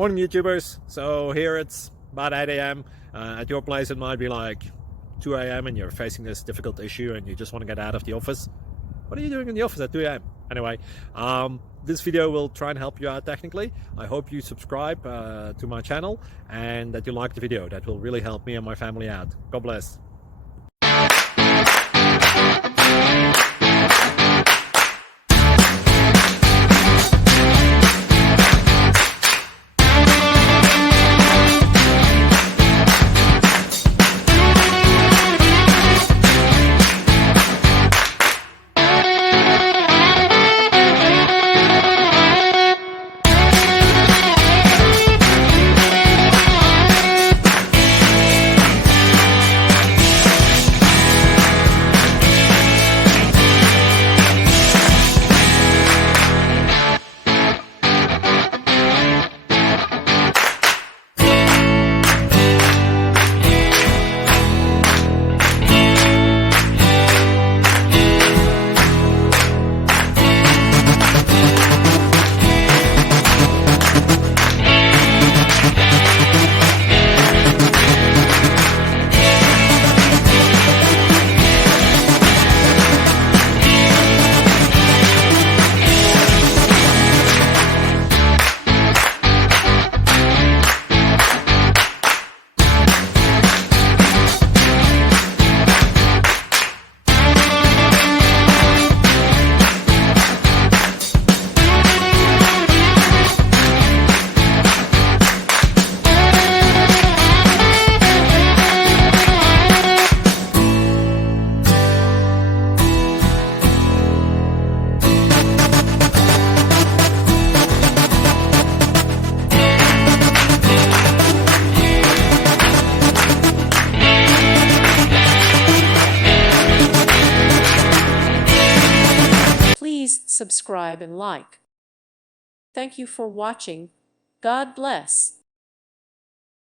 Morning YouTubers. So here it's about 8 a.m. At your place it might be like 2 a.m. and you're facing this difficult issue and you just want to get out of the office. What are you doing in the office at 2 a.m.? Anyway, this video will try and help you out technically. I hope you subscribe to my channel and that you like the video. That will really help me and my family out. God bless. Please subscribe and like. Thank you for watching. God bless.